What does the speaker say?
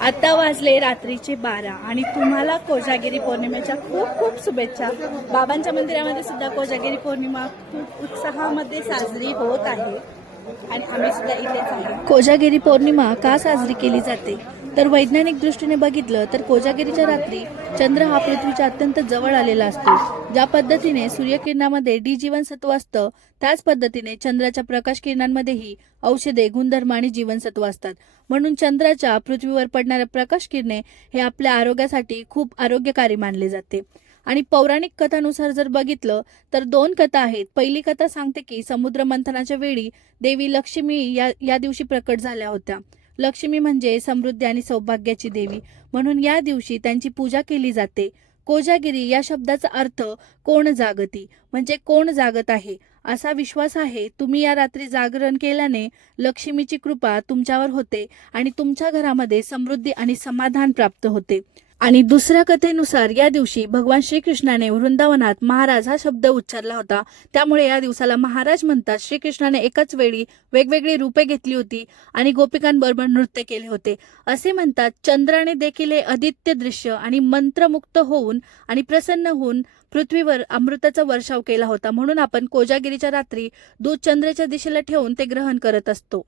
आता वाजले रात्रीचे 12 आणि तुम्हाला कोजागिरी पौर्णिमेच्या खूप खूप शुभेच्छा। बाबांच्या मंदिरामध्ये सुद्धा कोजागिरी पौर्णिमा खूप उत्साहामध्ये साजरी होत आहे आणि आम्ही सुद्धा इथेच आहे। कोजागिरी पौर्णिमा का साजरी केली जाते तर वैज्ञानिक दृष्टीने बघितलं तर कोजागिरीच्या रात्री चंद्र हा पृथ्वीच्या अत्यंत जवळ आलेला असतो। ज्या पद्धतीने सूर्यकिरणामध्ये डी जीवनसत्व असतं त्याच पद्धतीने चंद्राच्या प्रकाश किरणांमध्येही औषधे, गुणधर्म आणि जीवनसत्व असतात। म्हणून चंद्राच्या पृथ्वीवर पडणाऱ्या प्रकाश किरणे हे आपल्या आरोग्यासाठी खूप आरोग्यकारी मानले जाते। आणि पौराणिक कथानुसार जर बघितलं तर दोन कथा आहेत। पहिली कथा सांगते की समुद्र मंथनाच्या वेळी देवी लक्ष्मी या दिवशी प्रकट झाल्या होत्या। लक्ष्मी म्हणजे समृद्धी आणि सौभाग्याची देवी, म्हणून या दिवशी त्यांची पूजा केली जाते। कोजागिरी या शब्दाचा अर्थ कोण जागती म्हणजे कोण जागत आहे असा विश्वास आहे। तुम्ही या रात्री जागरण केल्याने लक्ष्मीची कृपा तुमच्यावर होते आणि तुमच्या घरामध्ये समृद्धी आणि समाधान प्राप्त होते। आणि दुसऱ्या कथेनुसार या दिवशी भगवान श्रीकृष्णाने वृंदावनात महाराज हा शब्द उच्चारला होता, त्यामुळे या दिवसाला महाराज म्हणतात। श्रीकृष्णाने एकाच वेळी वेगवेगळी रूपे घेतली होती आणि गोपिकांबरोबर नृत्य केले होते। असे म्हणतात चंद्राने देखील हे आदित्य दृश्य आणि मंत्रमुक्त होऊन आणि प्रसन्न होऊन पृथ्वीवर अमृताचा वर्षाव केला होता, म्हणून आपण कोजागिरीच्या रात्री दूध चंद्राच्या दिशेला ठेवून ते ग्रहण करत असतो।